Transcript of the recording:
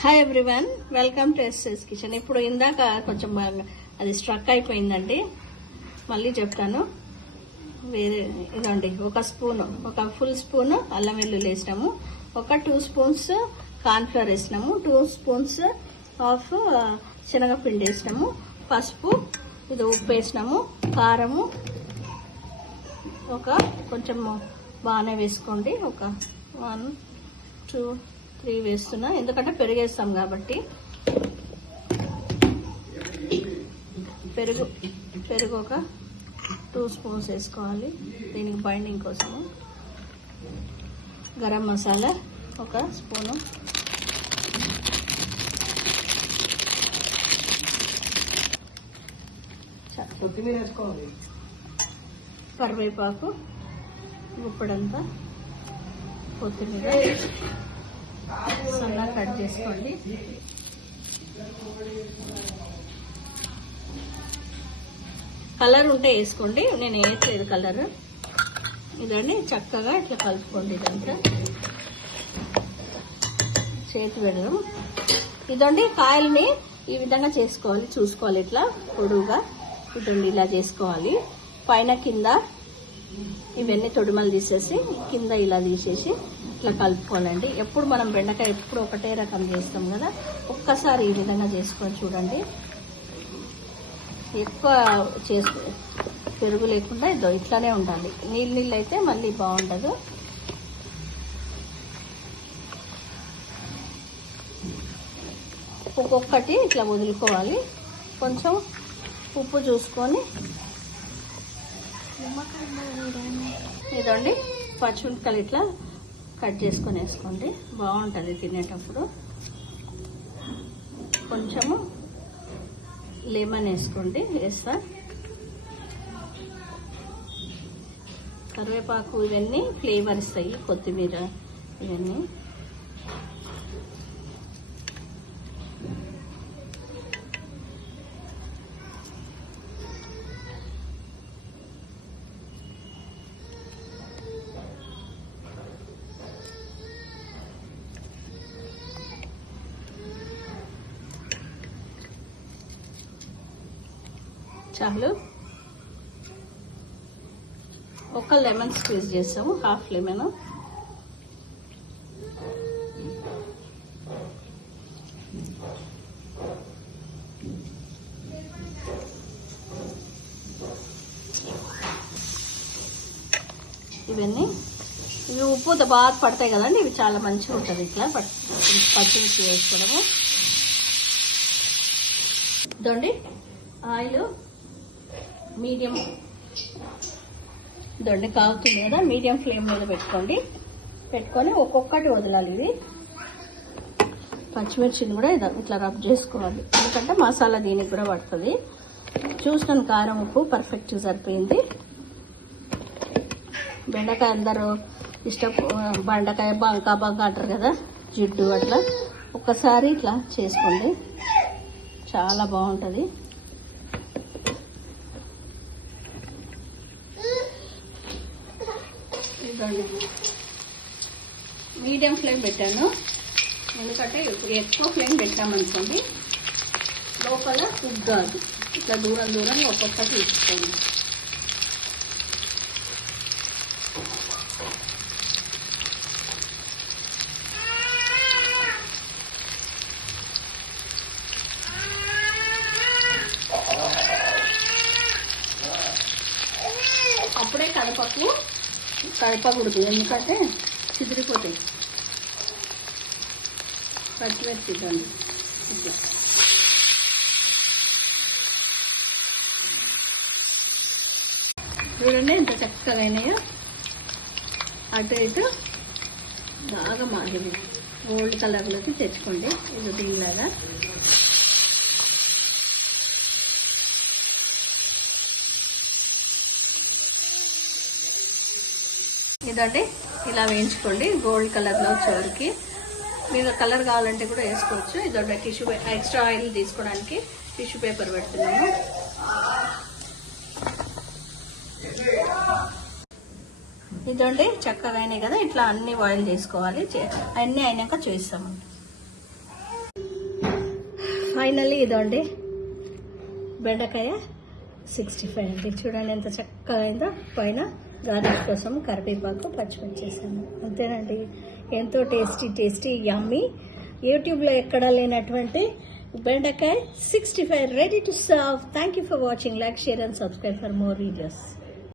Hi everyone welcome to SS kitchen ఇప్పుడు ఇందాక కొంచెం అది స్ట్రక్ అయిపోయిందండి. మళ్ళీ చెప్తాను. వేరే ఇదండి ఒక స్పూన్ ఒక ఫుల్ స్పూన్ అల్లం వెల్లుల్లి వేసినాము. ఒక టూ స్పూన్స్ కార్న్ఫ్లవర్ వేసినాము. టూ స్పూన్స్ ఆఫ్ శనగపిండి వేసినాము. పసుపు ఇది ఉప్పు వేసినాము. కారము ఒక కొంచెం బాగానే వేసుకోండి. ఒక వన్ టూ త్రీ వేస్తున్నా. ఎందుకంటే పెరిగేస్తాం కాబట్టి. పెరుగు పెరుగు ఒక టూ స్పూన్స్ వేసుకోవాలి. దీనికి బైండింగ్ కోసము గరం మసాలా ఒక స్పూను. కొత్తిమీర వేసుకోవాలి. కరివేపాకు గుప్పడంతా కొత్తిమీర. సన్నగా కట్ చేసుకోండి. కలర్ ఉంటే వేసుకోండి. నేను వేయట్లేదు కలర్. ఇదండి చక్కగా ఇట్లా కలుపుకోండి ఇదంతా. చేతి పెడదాం ఇదండి కాయల్ని ఈ విధంగా చేసుకోవాలి చూసుకోవాలి ఇట్లా పొడువుగా. ఇదండి ఇలా చేసుకోవాలి. పైన కింద ఇవన్నీ తొడిమలు తీసేసి కింద ఇలా తీసేసి ఇట్లా కలుపుకోవాలండి. ఎప్పుడు మనం బెండకాయ ఎప్పుడు ఒకటే రకం చేస్తాం కదా ఒక్కసారి ఈ విధంగా చేసుకొని చూడండి. ఎక్కువ చేసు పెరుగు లేకుండా ఇదో ఇట్లానే ఉండాలి. నీళ్ళు నీళ్ళు అయితే మళ్ళీ బాగుండదు. ఒక్కొక్కటి ఇట్లా వదులుకోవాలి. కొంచెం ఉప్పు చూసుకొని ఇదండి పచ్చిమిరపకాయలు ఇట్లా కట్ చేసుకొని వేసుకోండి. బాగుంటుంది తినేటప్పుడు. కొంచెము లెమన్ వేసుకోండి. వేస్తా. కరివేపాకు ఇవన్నీ ఫ్లేవర్ ఇస్తాయి కొత్తిమీర ఇవన్నీ. చాలు. ఒక లెమన్ స్క్వీజ్ చేసాము హాఫ్ లెమన్. ఇవన్నీ. ఇవి ఉప్పు బాగా పడతాయి కదండి ఇవి చాలా మంచిగా ఉంటుంది ఇట్లా పచ్చిమిర్చి వేసుకోవడము. ఇదండి ఆయిల్. మీడియం దొండి కాగుతుంది కదా మీడియం ఫ్లేమ్ మీద పెట్టుకోండి. పెట్టుకొని ఒక్కొక్కటి వదలాలి ఇది. పచ్చిమిర్చిని కూడా ఇద- ఇట్లా రబ్ చేసుకోవాలి. ఎందుకంటే మసాలా దీనికి కూడా పడుతుంది. చూసిన కారం ఉప్పు పర్ఫెక్ట్ సరిపోయింది. బెండకాయ అందరూ ఇష్టం బెండకాయ బంకా బంక అంటారు కదా జిడ్డు అట్లా. ఒక్కసారి ఇట్లా చేసుకోండి. చాలా బాగుంటుంది. ఇదండి మీడియం ఫ్లేమ్ పెట్టాను. ఎందుకంటే ఇప్పుడు ఎక్కువ ఫ్లేమ్ పెట్టామనుకోండి లోపల కుక్ కాదు ఇట్లా దూరం దూరం ఒక్కొక్కటి ఇచ్చుకోండి. అప్పుడే కడపకు కడపకూడదు ఎందుకంటే చిదిరిపోతాయి. పచ్చిమిర్చి ఇద్దండి ఇట్లా. చూడండి ఎంత చక్కగా అయినాయో అటు ఇటు బాగా మాగింది గోల్డ్ కలర్లోకి తెచ్చుకోండి. ఇది దీనిలాగా. ఇదండి. ఇలా వేయించుకోండి. గోల్డ్ కలర్లో వచ్చేవరకు మీకు కలర్ కావాలంటే కూడా వేసుకోవచ్చు. ఇదండి టిష్యూ ఎక్స్ట్రా ఆయిల్ తీసుకోవడానికి టిష్యూ పేపర్ పెడుతున్నాము. ఇదండి చక్కగా అయినాయి కదా. ఇట్లా అన్ని బాయిల్ చేసుకోవాలి. అన్నీ అయినాక చూస్తామండి ఫైనల్లీ ఇదండి. బెండకాయ సిక్స్టీ ఫైవ్ అండి. చూడండి ఎంత చక్కగా అయిందో. పైన గార్నిష్ కోసం కరివేపాకు పచ్చిమిర్చి చేశాను అంతేనండి. ఎంతో టేస్టీ టేస్టీ యమ్మీ యూట్యూబ్లో ఎక్కడా లేనటువంటి బెండకాయ sixty five ready to serve thank you for watching like share and subscribe for more videos